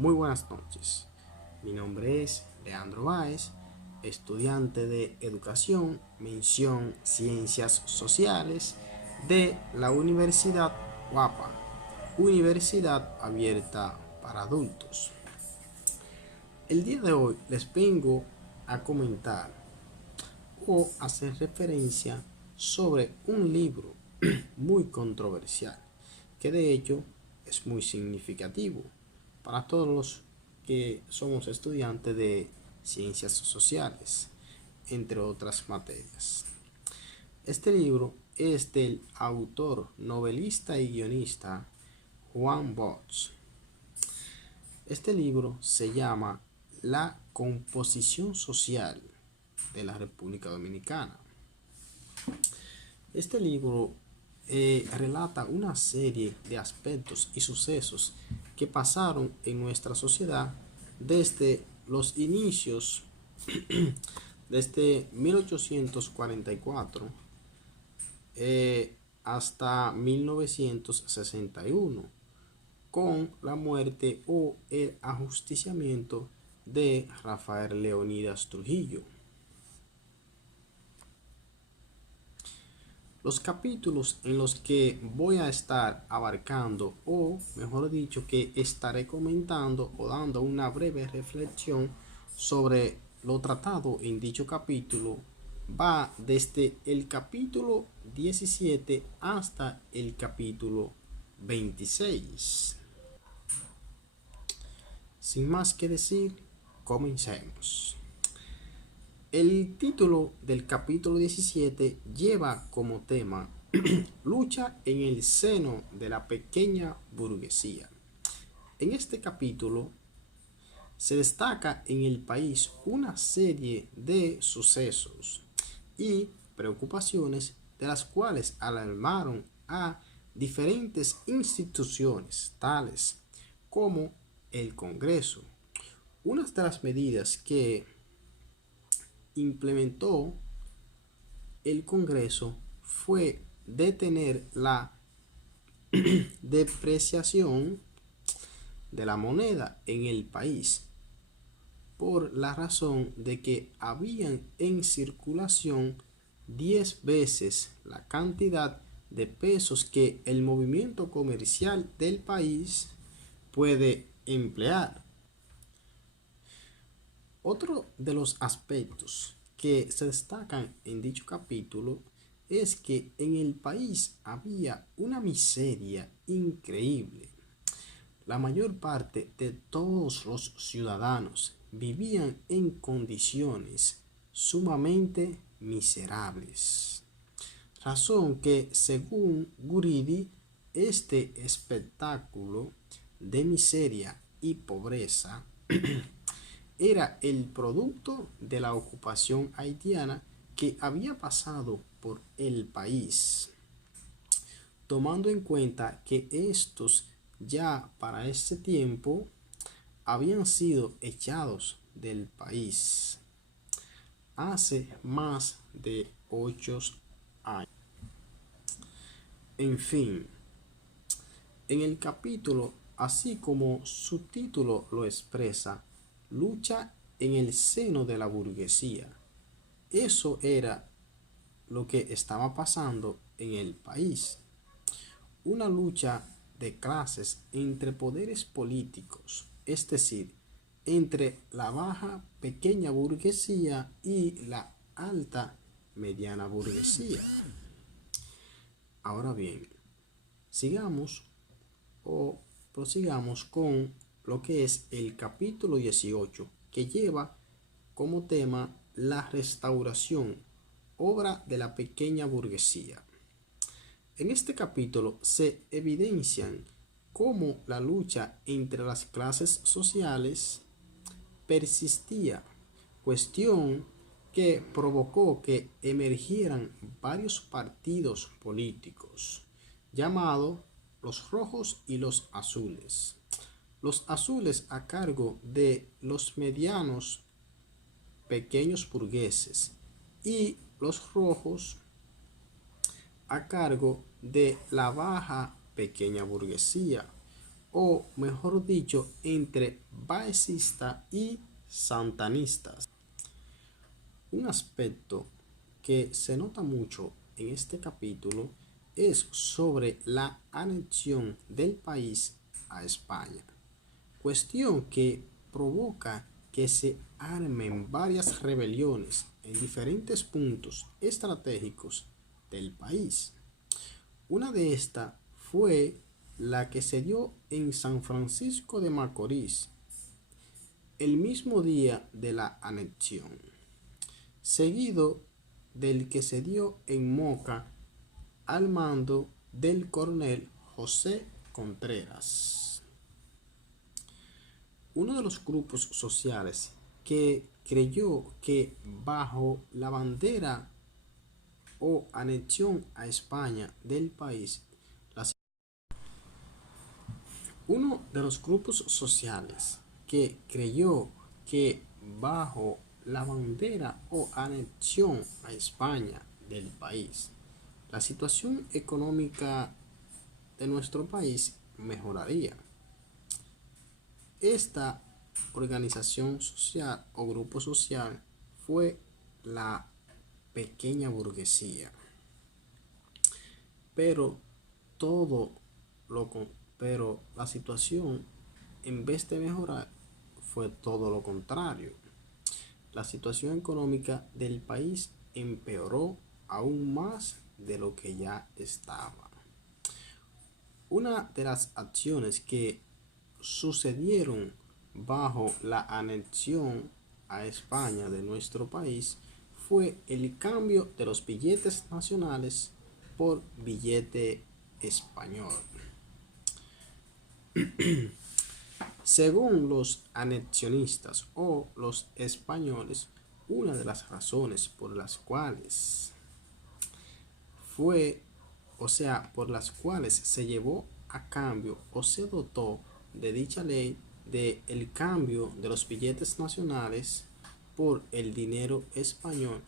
Muy buenas noches. Mi nombre es Leandro Báez, estudiante de Educación, mención Ciencias Sociales de la Universidad UAPA, Universidad Abierta para Adultos. El día de hoy les vengo a comentar o hacer referencia sobre un libro muy controversial, que de hecho es muy significativo para todos los que somos estudiantes de ciencias sociales, entre otras materias. Este libro es del autor, novelista y guionista Juan Bosch. Este libro se llama La composición social de la República Dominicana. Este libro relata una serie de aspectos y sucesos que pasaron en nuestra sociedad desde los inicios, desde 1844 hasta 1961, con la muerte o el ajusticiamiento de Rafael Leónidas Trujillo. Los capítulos en los que voy a estar abarcando, o mejor dicho, que estaré comentando o dando una breve reflexión sobre lo tratado en dicho capítulo, va desde el capítulo 17 hasta el capítulo 26. Sin más que decir, comencemos. El título del capítulo 17 lleva como tema lucha en el seno de la pequeña burguesía. En este capítulo se destaca en el país una serie de sucesos y preocupaciones de las cuales alarmaron a diferentes instituciones tales como el Congreso. Una de las medidas que implementó el Congreso fue detener la depreciación de la moneda en el país, por la razón de que habían en circulación 10 veces la cantidad de pesos que el movimiento comercial del país puede emplear. Otro de los aspectos que se destacan en dicho capítulo es que en el país había una miseria increíble. La mayor parte de todos los ciudadanos vivían en condiciones sumamente miserables. Razón que, según Guridi, este espectáculo de miseria y pobreza era el producto de la ocupación haitiana que había pasado por el país, tomando en cuenta que estos ya para ese tiempo habían sido echados del país hace más de 8 años. En fin, en el capítulo, así como su título lo expresa, lucha en el seno de la burguesía. Eso era lo que estaba pasando en el país. Una lucha de clases entre poderes políticos, es decir, entre la baja pequeña burguesía y la alta mediana burguesía. Ahora bien, sigamos o prosigamos con lo que es el capítulo 18, que lleva como tema la restauración, obra de la pequeña burguesía. En este capítulo se evidencian cómo la lucha entre las clases sociales persistía, cuestión que provocó que emergieran varios partidos políticos, llamados los rojos y los azules. Los azules a cargo de los medianos pequeños burgueses y los rojos a cargo de la baja pequeña burguesía, o mejor dicho, entre baecistas y santanistas. Un aspecto que se nota mucho en este capítulo es sobre la anexión del país a España, cuestión que provoca que se armen varias rebeliones en diferentes puntos estratégicos del país. Una de estas fue la que se dio en San Francisco de Macorís, el mismo día de la anexión, seguido del que se dio en Moca al mando del coronel José Contreras. Uno de los grupos sociales que creyó que bajo la bandera o anexión a España del país, uno de los grupos sociales que creyó que bajo la bandera o anexión a España del país, la situación económica de nuestro país mejoraría. Esta organización social o grupo social fue la pequeña burguesía. Pero todo lo pero la situación, en vez de mejorar, fue todo lo contrario. La situación económica del país empeoró aún más de lo que ya estaba. Una de las acciones que sucedieron bajo la anexión a España de nuestro país fue el cambio de los billetes nacionales por billete español. Según los anexionistas o los españoles, una de las razones por las cuales por las cuales se llevó a cambio o se dotó de dicha ley de el cambio de los billetes nacionales por el dinero español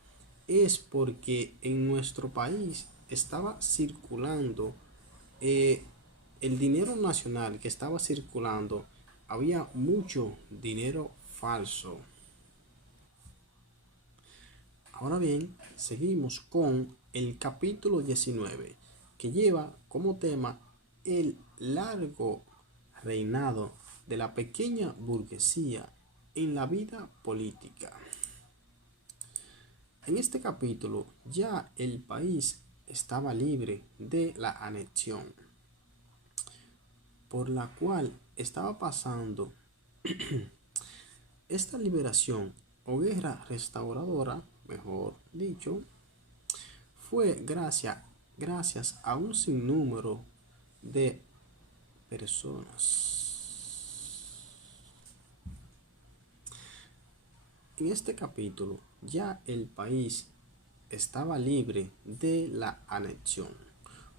es porque en nuestro país estaba circulando el dinero nacional que estaba circulando, había mucho dinero falso. Ahora bien, seguimos con el capítulo 19, que lleva como tema el largo reinado de la pequeña burguesía en la vida política. En este capítulo ya el país estaba libre de la anexión, por la cual estaba pasando esta liberación o guerra restauradora, mejor dicho, fue gracias a un sinnúmero de personas. En este capítulo ya el país estaba libre de la anexión,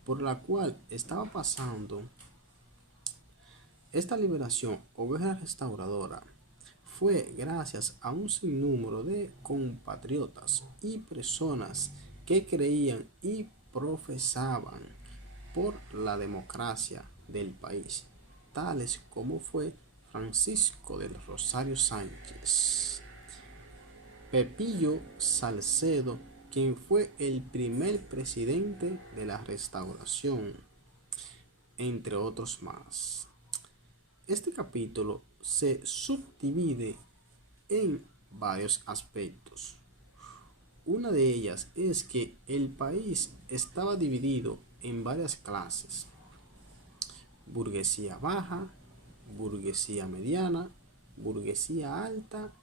por la cual estaba pasando esta liberación o guerra restauradora. Fue gracias a un sinnúmero de compatriotas y personas que creían y profesaban por la democracia del país, tales como fue Francisco del Rosario Sánchez, Pepillo Salcedo, quien fue el primer presidente de la Restauración, entre otros más. Este capítulo se subdivide en varios aspectos. Una de ellas es que el país estaba dividido en varias clases: burguesía baja, burguesía mediana, burguesía alta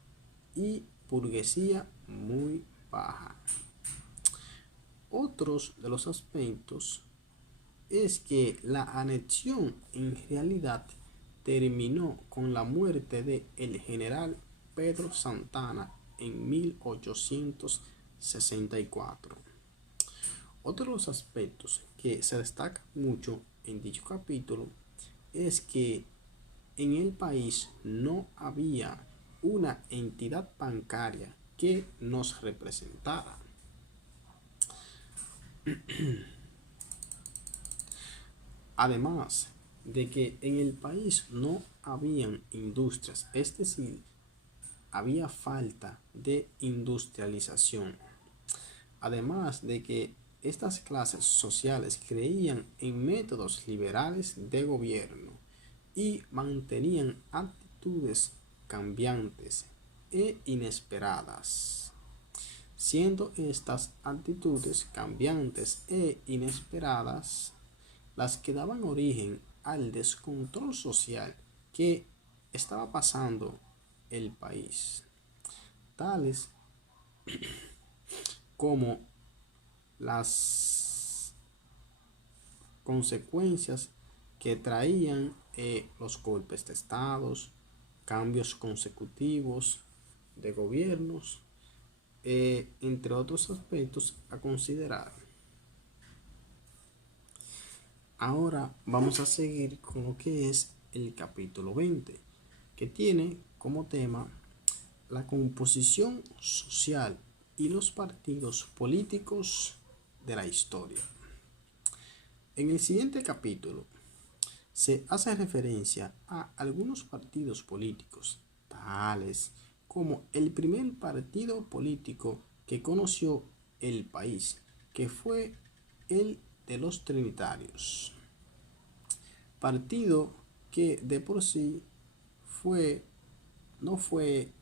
y burguesía muy baja. Otros de los aspectos es que la anexión en realidad terminó con la muerte de el general Pedro Santana en 1864. Otro de los aspectos que se destaca mucho en dicho capítulo es que en el país no había una entidad bancaria que nos representara. Además, de que en el país no habían industrias, es decir, había falta de industrialización. Además de que estas clases sociales creían en métodos liberales de gobierno y mantenían actitudes cambiantes e inesperadas, siendo estas actitudes cambiantes e inesperadas las que daban origen al descontrol social que estaba pasando el país, tales como las consecuencias que traían los golpes de estados, cambios consecutivos de gobiernos, entre otros aspectos a considerar. Ahora vamos a seguir con lo que es el capítulo 20, que tiene como tema la composición social y los partidos políticos de la historia. En el siguiente capítulo se hace referencia a algunos partidos políticos, tales como el primer partido político que conoció el país, que fue el de los Trinitarios. Partido que de por sí no fue,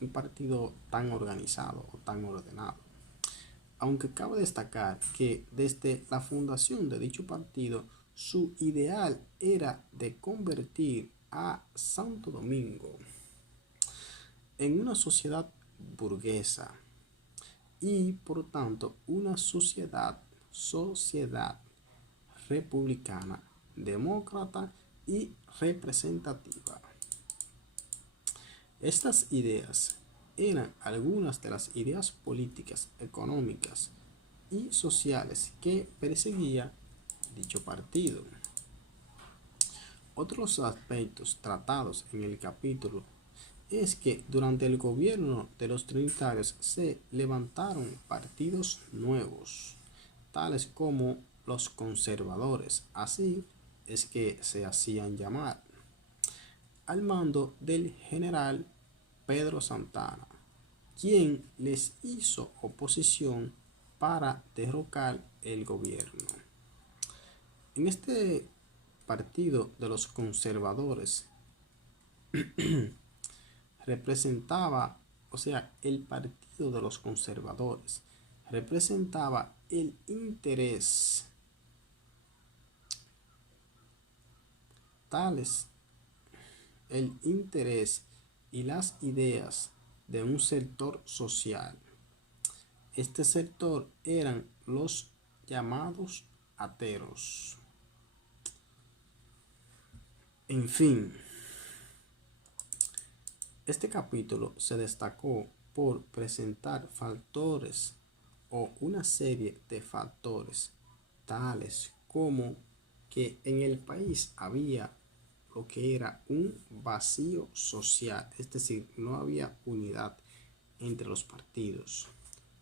un partido tan organizado o tan ordenado. Aunque cabe destacar que desde la fundación de dicho partido, su ideal era de convertir a Santo Domingo en una sociedad burguesa y por tanto una sociedad republicana, demócrata y representativa. Estas ideas eran algunas de las ideas políticas, económicas y sociales que perseguía dicho partido. Otros aspectos tratados en el capítulo es que durante el gobierno de los trinitarios se levantaron partidos nuevos, tales como los conservadores, así es que se hacían llamar, al mando del general Pedro Santana, quien les hizo oposición para derrocar el gobierno. En este partido de los conservadores representaba, el partido de los conservadores representaba el interés, y las ideas de un sector social. Este sector eran los llamados ateros. En fin, este capítulo se destacó por presentar factores o una serie de factores tales como que en el país había lo que era un vacío social, es decir, no había unidad entre los partidos.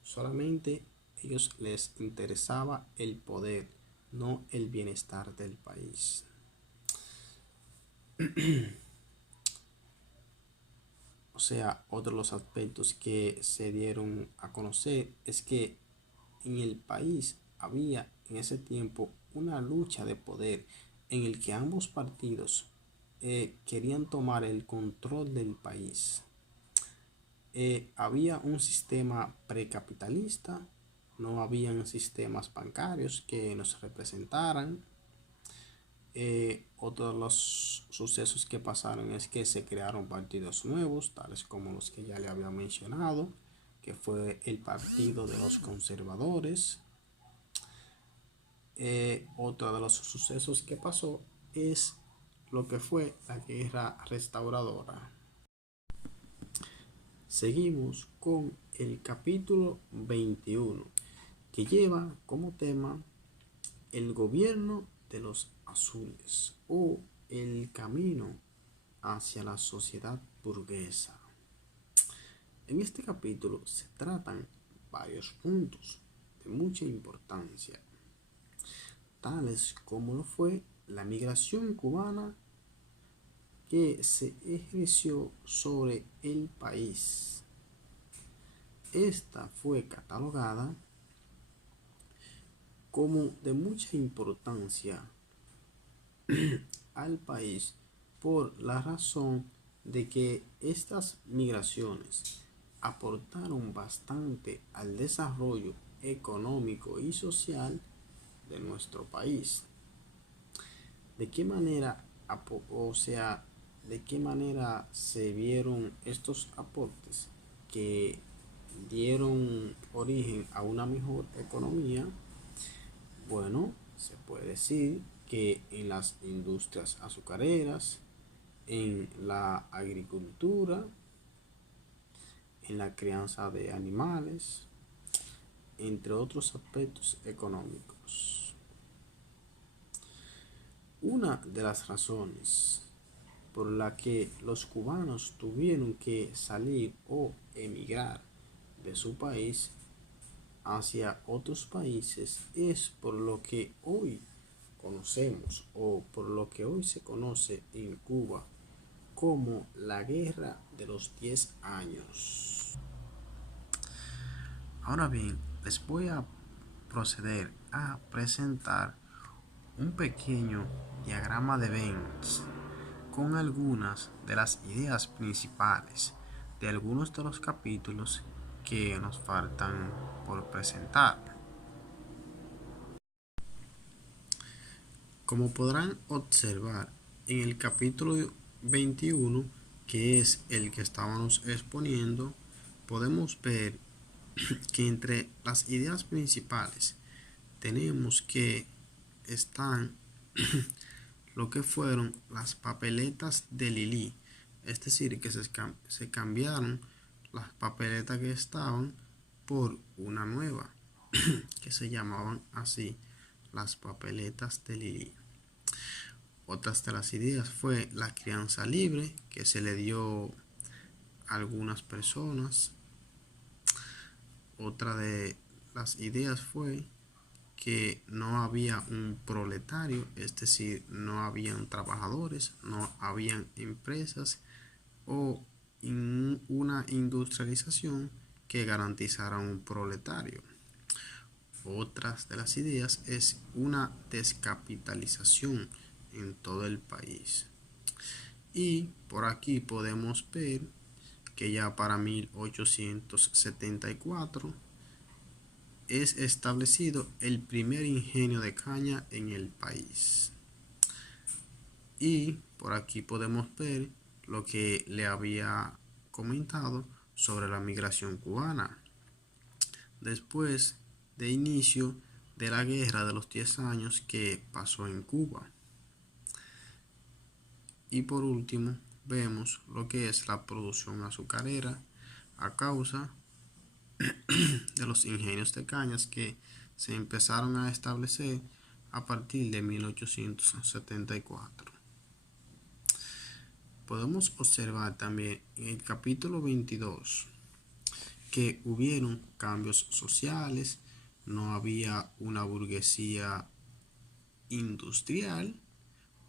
Solamente a ellos les interesaba el poder, no el bienestar del país. Otro de los aspectos que se dieron a conocer es que en el país había en ese tiempo una lucha de poder en el que ambos partidos querían tomar el control del país. Había un sistema precapitalista, no habían sistemas bancarios que nos representaran. Otro de los sucesos que pasaron es que se crearon partidos nuevos, tales como los que ya le había mencionado, que fue el partido de los conservadores. Otro de los sucesos que pasó es lo que fue la guerra restauradora. Seguimos con el capítulo 21, que lleva como tema el gobierno de los azules o el camino hacia la sociedad burguesa. En este capítulo se tratan varios puntos de mucha importancia, tales como lo fue la migración cubana que se ejerció sobre el país. Esta fue catalogada como de mucha importancia al país por la razón de que estas migraciones aportaron bastante al desarrollo económico y social de nuestro país. ¿De qué manera, de qué manera se vieron estos aportes que dieron origen a una mejor economía? Bueno, se puede decir que en las industrias azucareras, en la agricultura, en la crianza de animales, entre otros aspectos económicos. Una de las razones por la que los cubanos tuvieron que salir o emigrar de su país hacia otros países es por lo que hoy conocemos o por lo que hoy se conoce en Cuba como la Guerra de los 10 años. Ahora bien, les voy a proceder a presentar un pequeño diagrama de Venn con algunas de las ideas principales de algunos de los capítulos que nos faltan por presentar. Como podrán observar en el capítulo 21, que es el que estábamos exponiendo, podemos ver que entre las ideas principales tenemos que están lo que fueron las papeletas de Lili, es decir, que se cambiaron las papeletas que estaban por una nueva, que se llamaban así, las papeletas de Lili. Otras de las ideas fue la crianza libre, que se le dio a algunas personas. Otra de las ideas fue que no había un proletario, es decir, no habían trabajadores, no habían empresas o una industrialización que garantizara un proletario. Otras de las ideas es una descapitalización en todo el país. Y por aquí podemos ver que ya para 1874 es establecido el primer ingenio de caña en el país. Y por aquí podemos ver lo que le había comentado sobre la migración cubana. Después de inicio de la guerra de los 10 años que pasó en Cuba. Y por último vemos lo que es la producción azucarera a causa de los ingenios de cañas que se empezaron a establecer a partir de 1874. Podemos observar también en el capítulo 22 que hubieron cambios sociales, no había una burguesía industrial,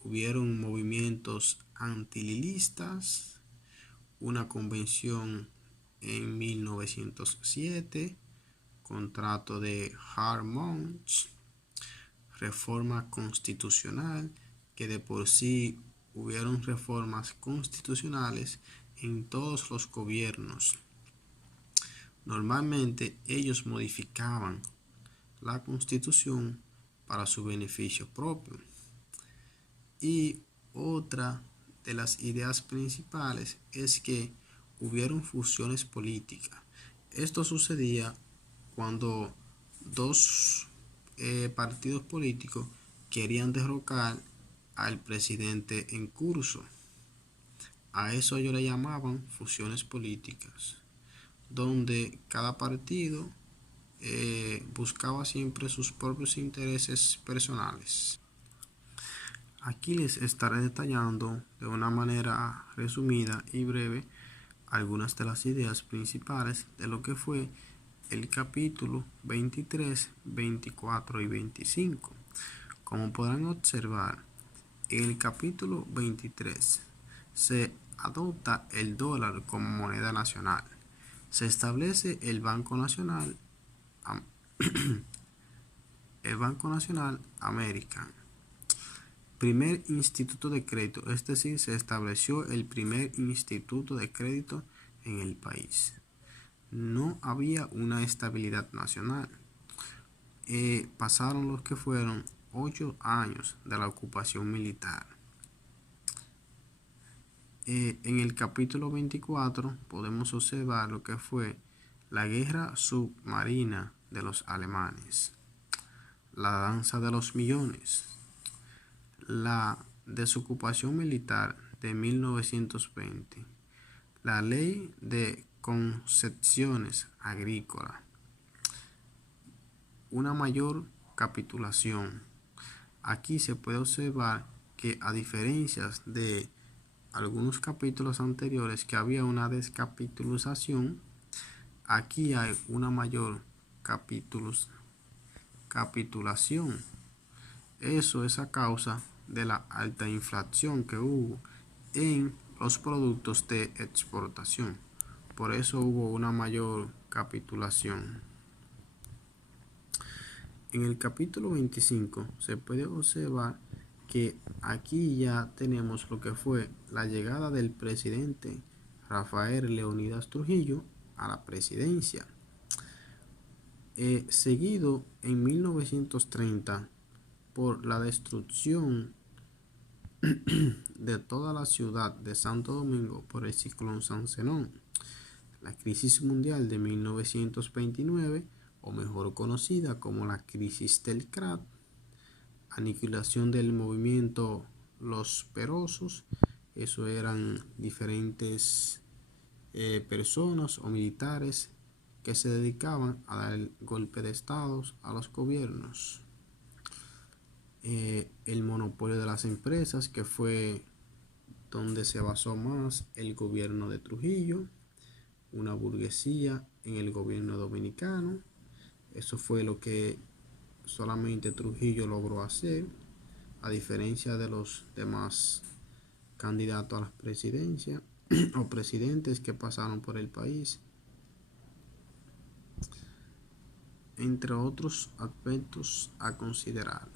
hubieron movimientos antililistas, una convención en 1907, contrato de Harmont, reforma constitucional, que de por sí hubieron reformas constitucionales en todos los gobiernos. Normalmente ellos modificaban la constitución para su beneficio propio. Y otra de las ideas principales es que hubieron fusiones políticas. Esto sucedía cuando dos partidos políticos querían derrocar al presidente en curso. A eso ellos le llamaban fusiones políticas, donde cada partido buscaba siempre sus propios intereses personales. Aquí les estaré detallando de una manera resumida y breve algunas de las ideas principales de lo que fue el capítulo 23, 24 y 25. Como podrán observar, En el capítulo 23 se adopta el dólar como moneda nacional. Se establece el Banco Nacional, el Banco Nacional Americano. Primer instituto de crédito, es decir, se estableció el primer instituto de crédito en el país. No había una estabilidad nacional. Pasaron los que fueron 8 años de la ocupación militar. En el capítulo 24 podemos observar lo que fue la guerra submarina de los alemanes, la danza de los millones, la desocupación militar de 1920, la ley de concesiones agrícolas, una mayor capitulación. Aquí se puede observar que, a diferencia de algunos capítulos anteriores que había una descapitalización, aquí hay una mayor capitulación. Eso es a causa de la alta inflación que hubo en los productos de exportación. Por eso hubo una mayor capitulación. En el capítulo 25 se puede observar que aquí ya tenemos lo que fue la llegada del presidente Rafael Leónidas Trujillo a la presidencia, seguido en 1930 por la destrucción de toda la ciudad de Santo Domingo por el ciclón San Zenón, la crisis mundial de 1929, o mejor conocida como la crisis del crack, aniquilación del movimiento Los Perosos. Eso eran diferentes personas o militares que se dedicaban a dar el golpe de estados a los gobiernos. El monopolio de las empresas, que fue donde se basó más el gobierno de Trujillo, una burguesía en el gobierno dominicano. Eso fue lo que solamente Trujillo logró hacer, a diferencia de los demás candidatos a la presidencia o presidentes que pasaron por el país, entre otros aspectos a considerar.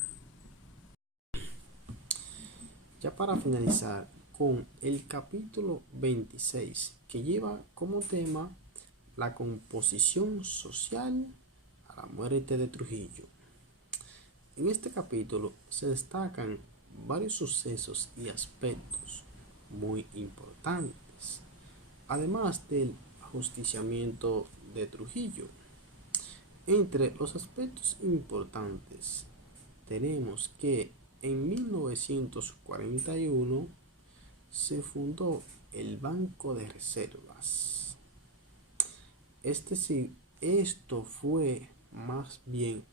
Ya para finalizar con el capítulo 26, que lleva como tema la composición social a la muerte de Trujillo. En este capítulo se destacan varios sucesos y aspectos muy importantes, además del ajusticiamiento de Trujillo. Entre los aspectos importantes tenemos que en 1941 se fundó el Banco de Reservas. Es decir, esto fue más bien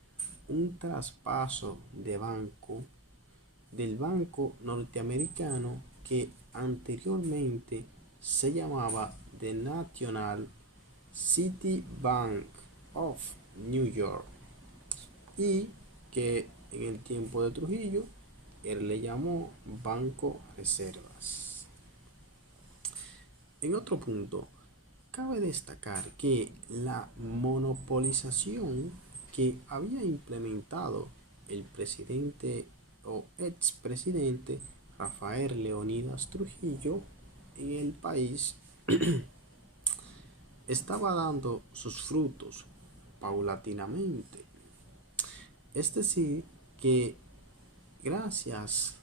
un traspaso de banco del banco norteamericano que anteriormente se llamaba The National City Bank of New York, y que en el tiempo de Trujillo él le llamó Banco Reservas. En otro punto, cabe destacar que la monopolización que había implementado el presidente o expresidente Rafael Leónidas Trujillo en el país estaba dando sus frutos paulatinamente. Es decir, que gracias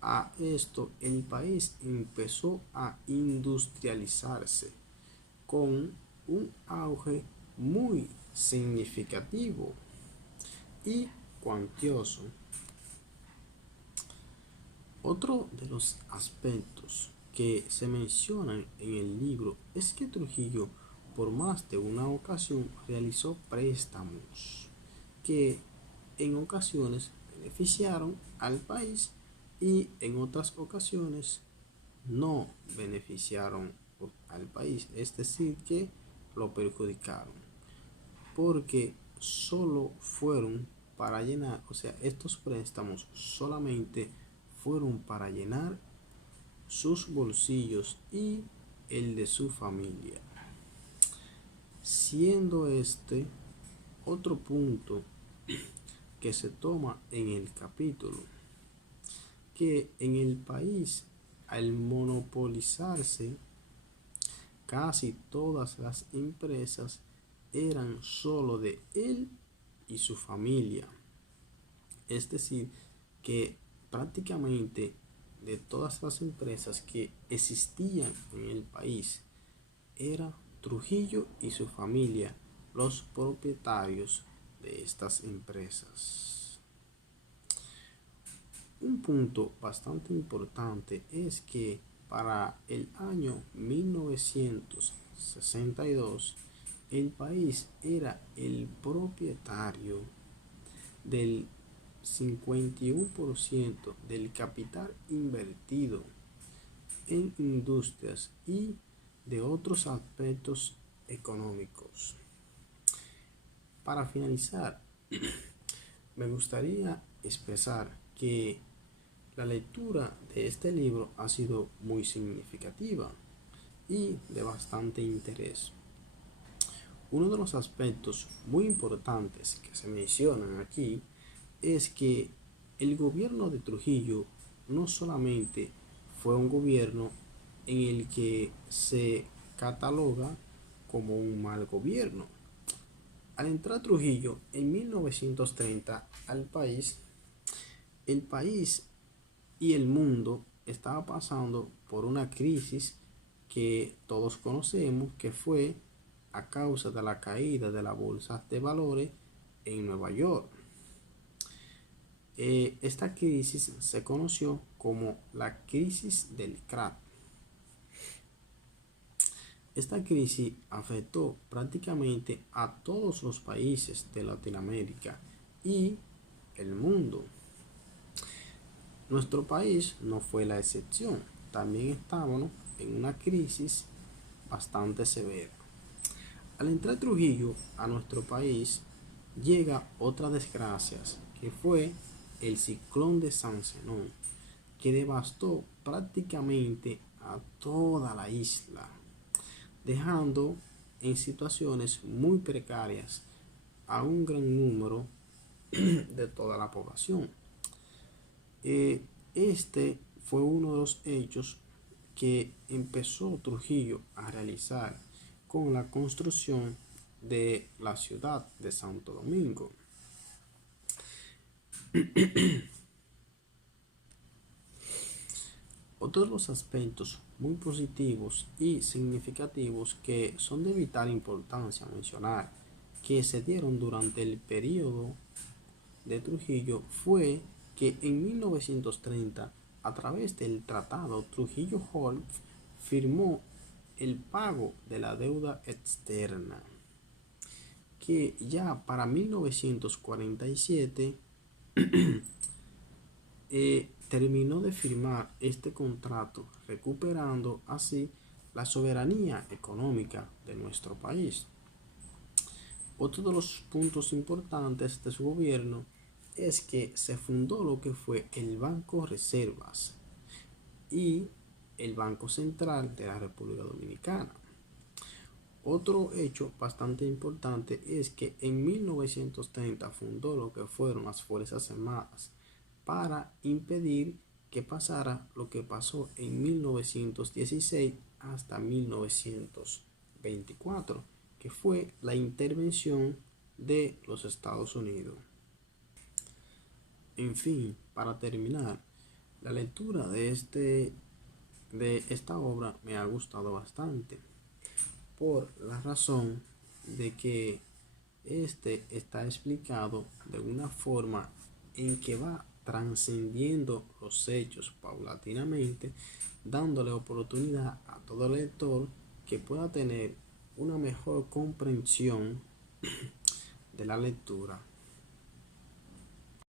a esto el país empezó a industrializarse con un auge muy significativo y cuantioso. Otro de los aspectos que se mencionan en el libro es que Trujillo por más de una ocasión realizó préstamos que en ocasiones beneficiaron al país y en otras ocasiones no beneficiaron al país, es decir, que lo perjudicaron, porque solo fueron para llenar, o sea, estos préstamos solamente fueron para llenar sus bolsillos y el de su familia, siendo este otro punto que se toma en el capítulo, que en el país, al monopolizarse, casi todas las empresas eran solo de él y su familia. Es decir, que prácticamente de todas las empresas que existían en el país, era Trujillo y su familia los propietarios de estas empresas. Un punto bastante importante es que para el año 1962 el país era el propietario del 51% del capital invertido en industrias y de otros aspectos económicos. Para finalizar, me gustaría expresar que la lectura de este libro ha sido muy significativa y de bastante interés. Uno de los aspectos muy importantes que se mencionan aquí es que el gobierno de Trujillo no solamente fue un gobierno en el que se cataloga como un mal gobierno. Al entrar Trujillo en 1930 al país, el país y el mundo estaba pasando por una crisis que todos conocemos, que fue a causa de la caída de la bolsa de valores en Nueva York. Esta crisis se conoció como la crisis del crack. Esta crisis afectó prácticamente a todos los países de Latinoamérica y el mundo. Nuestro país no fue la excepción. También estábamos en una crisis bastante severa. Al entrar Trujillo a nuestro país, llega otra desgracia, que fue el ciclón de San Zenón, que devastó prácticamente a toda la isla, dejando en situaciones muy precarias a un gran número de toda la población. Este fue uno de los hechos que empezó Trujillo a realizar con la construcción de la ciudad de Santo Domingo. Otros de los aspectos muy positivos y significativos que son de vital importancia mencionar que se dieron durante el periodo de Trujillo fue que en 1930, a través del tratado Trujillo-Holt, firmó el pago de la deuda externa, que ya para 1947 terminó de firmar este contrato, recuperando así la soberanía económica de nuestro país. Otro de los puntos importantes de su gobierno es que se fundó lo que fue el Banco Reservas y el Banco Central de la República Dominicana. Otro hecho bastante importante es que en 1930 fundó lo que fueron las Fuerzas Armadas para impedir que pasara lo que pasó en 1916 hasta 1924, que fue la intervención de los Estados Unidos. En fin, para terminar, la lectura de esta obra me ha gustado bastante, por la razón de que este está explicado de una forma en que va trascendiendo los hechos paulatinamente, dándole oportunidad a todo lector que pueda tener una mejor comprensión de la lectura.